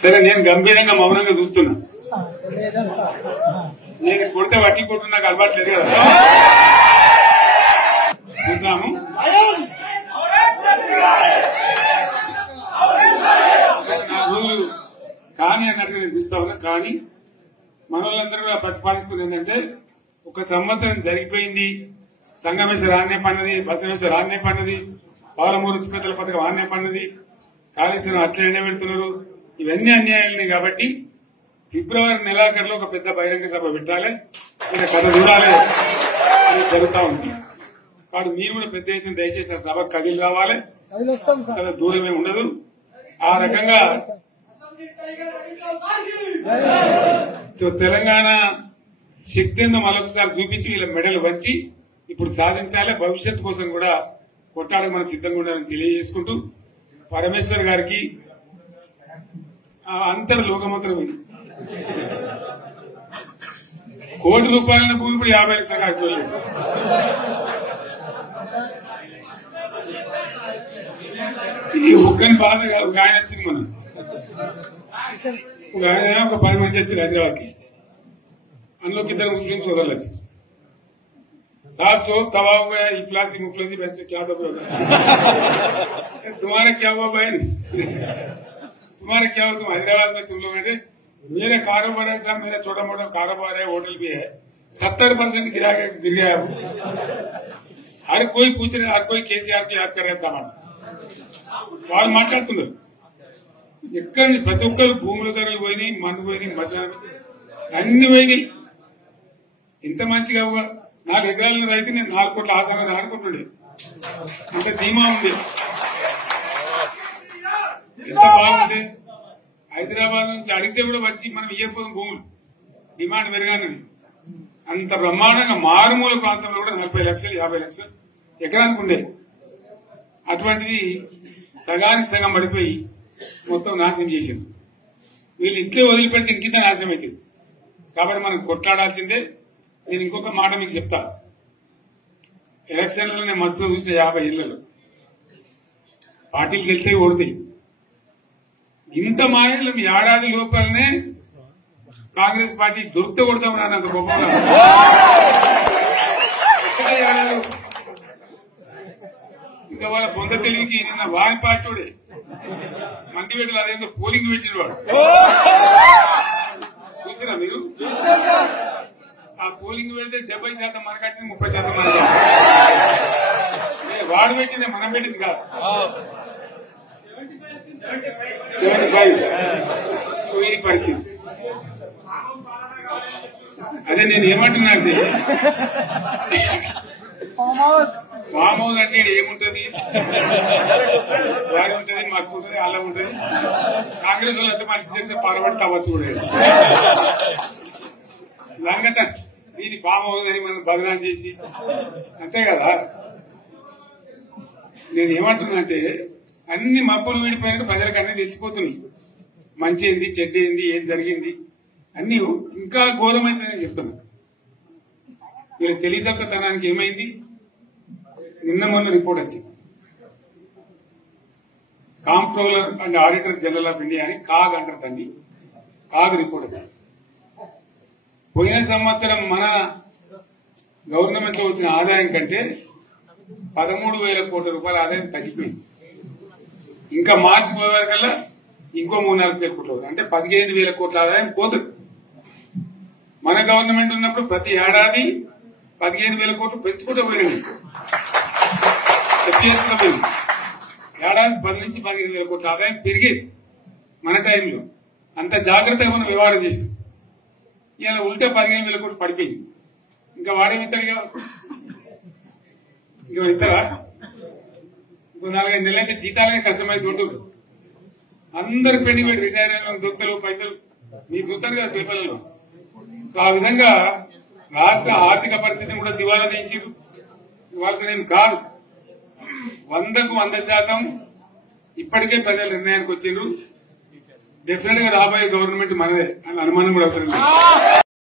సరే నేను గంభీరంగా మౌనంగా చూస్తున్నా. నేను కొడితే వట్టి కొట్టు నాకు అలవాట్లేదు కదా. చూద్దాము. రోజులు కానీ అన్నట్టుగా నేను చూస్తా ఉన్నా. కానీ మనోళ్ళందరూ కూడా ప్రతిపాదిస్తుంది ఏంటంటే, ఒక సంవత్సరం జరిగిపోయింది, సంగమేశ్వర ఆన్నే పన్నది, బసవేశ్వర ఆన్నే పన్నది, పాలమూరు ఉత్పత్తుల పథకం ఆన్నే పన్నది, కాళేశ్వరం అట్లనే పెడుతున్నారు. ఇవన్నీ అన్యాయాలని కాబట్టి ఫిబ్రవరి నెలాఖరులో ఒక పెద్ద బహిరంగ సభ పెట్టాలి, ఇలా కథ చూడాలి అని జరుగుతా ఉంది. కాబట్టి మీరు కూడా పెద్ద ఎత్తున దయచేసి ఆ సభకు కదిలి రావాలి. కదా దూరమే ఉండదు. ఆ రకంగా తెలంగాణ శక్తి ఏందో మరొకసారి చూపించి వీళ్ళ మెడలు వంచి ఇప్పుడు సాధించాలి. భవిష్యత్తు కోసం కూడా కొట్టాడకు మనం సిద్ధంగా ఉండాలని తెలియజేసుకుంటూ, పరమేశ్వర్ గారికి అంతర్ లోకమంత్రమైంది. ₹1,00,00,000 భూమి ఇప్పుడు 50 లక్షలు కట్టుకోలేదు. ఈ ఒక్కని బాధ ఒక ఆయన వచ్చింది, మనం ఒక ఆయన ఒక 10 మంది వచ్చారు హైదరాబాద్కి. అందులోకి 2 ముస్లిం సోదరులు వచ్చారు. साहब सो तबाह हो गया, इफलासी मुफलसी बच्चे क्या दबे होगा. तुम्हारा क्या हुआ बहन, तुम्हारा क्या हुआ, तुम हैदराबाद में तुम लोग हैं. मेरे कारोबार है साहब, मेरा छोटा मोटा कारोबार है, होटल भी है, 70% गिर गया. हर कोई पूछ रहे, हर कोई केसीआर को याद कर रहे सामान. వాళ్ళు మాట్లాడుతున్నారు. ఎక్కడ ప్రతి ఒక్కరు భూముల ధరలు పోయినాయి, మన్ను పోయినాయి, మసాలు అన్ని పోయినాయి. ఇంత మంచిగా 4 ఎకరాల రైతు నేను 4 కోట్ల ఆసాగా ఆడుకుంటుండే. అంత ధీమా ఉంది, ఎంత బాగుంది. హైదరాబాద్ నుంచి అడిగితే కూడా వచ్చి మనం ఇయ్యకపోతే భూములు డిమాండ్ పెరగానని అంత బ్రహ్మాండంగా మారుమూల ప్రాంతంలో కూడా 40 లక్షలు 50 లక్షలు ఎకరానికి ఉండే. అటువంటిది సగానికి సగం పడిపోయి మొత్తం నాశనం చేసింది. వీళ్ళు ఇంట్లో వదిలిపెడితే ఇంకింత నాశనం అవుతుంది. కాబట్టి మనం కొట్లాడాల్సిందే. నేను ఇంకొక మాట మీకు చెప్తా. ఎలక్షన్లలో నేను మస్తుగా చూసిన 50 ఇళ్లలో పార్టీలు గెలితే ఓడతాయి. ఇంత మాయలు ఏడాది లోపలనే కాంగ్రెస్ పార్టీ దొరికితే కొడతాం రానంత గొప్పగా. ఇంకా వాళ్ళ బొంద తెలివికి నిన్న వారి పార్టీ మందిపేటలో అదేందో పోలింగ్ పెట్టిన వాడు చూసారా మీరు? ఆ పోలింగ్ పెడితే 70% మనకు వచ్చింది, 30% మనకి. వాడు పెట్టింది, మనం పెట్టింది కాదు. 75 ఇది పరిస్థితి. అదే నేను ఏమంటున్నా అంటే, ఫామ్ హౌస్ అంటే ఏముంటది, వారి ఉంటది, మాకు ఉంటది, అలా ఉంటది. కాంగ్రెస్ వాళ్ళు అంతా మనిషి చేస్తే పాల్పడి కావచ్చు కూడా లంగత. దీన్ని ఫామ్ హౌస్ అని మనం బదనాం చేసి అంతే కదా. నేను ఏమంటున్నా అంటే, అన్ని మబ్బులు వీడిపోయినట్టు ప్రజలకు అన్ని తెలిసిపోతున్నాయి. మంచి ఏంది, చెడ్డ ఏంది, ఏం జరిగింది అన్ని ఇంకా ఘోరమైందని చెప్తున్నా. వీళ్ళ తెలియదక్కతనానికి ఏమైంది? నిన్న మొన్న రిపోర్ట్ వచ్చింది. Comptroller and auditor general of India అని కాగ్ అంటారు దాన్ని. కాగ్ రిపోర్ట్ వచ్చింది. పోయిన సంవత్సరం మన గవర్నమెంట్ లో వచ్చిన ఆదాయం కంటే 13,000 కోట్ల రూపాయల ఆదాయం తగ్గిపోయింది. ఇంకా మార్చి పోయే వరకల్లా ఇంకో 3-4 కోట్ల అంటే 15,000 కోట్ల ఆదాయం పోతుంది. మన గవర్నమెంట్ ఉన్నప్పుడు ప్రతి ఏడాది 15,000 కోట్లు పెంచుకుంటూ పోయినాయి. ఏడాది 10 నుంచి 15,000 కోట్ల ఆదాయం పెరిగేది మన టైంలో. అంత జాగ్రత్తగా మనం వ్యవహారం చేస్తాం. ఇలా ఉల్టా 15,000 కోట్లు పడిపోయింది. ఇంకా వాడేమిస్తాడు కదా, ఇంకా ఇస్తారా? ఇంకో 4-5 నెలలైతే జీతాలనే కష్టమైపోతుంది. అందరు పెండింగ్ పెట్టి రిటైర్ అయిన దొత్తలు పైసలు మీకు చూస్తారు కదా పేపర్లలో. సో ఆ విధంగా రాష్ట్ర ఆర్థిక పరిస్థితిని కూడా దివాలా తీయించారు. వాళ్ళతో నేను కాదు, 100కు 100% ఇప్పటికే ప్రజలు నిర్ణయానికి వచ్చిండ్రు. డెఫినెట్ గా రాబోయే గవర్నమెంట్ మనదే అని అనుమానం కూడా అవసరం లేదు.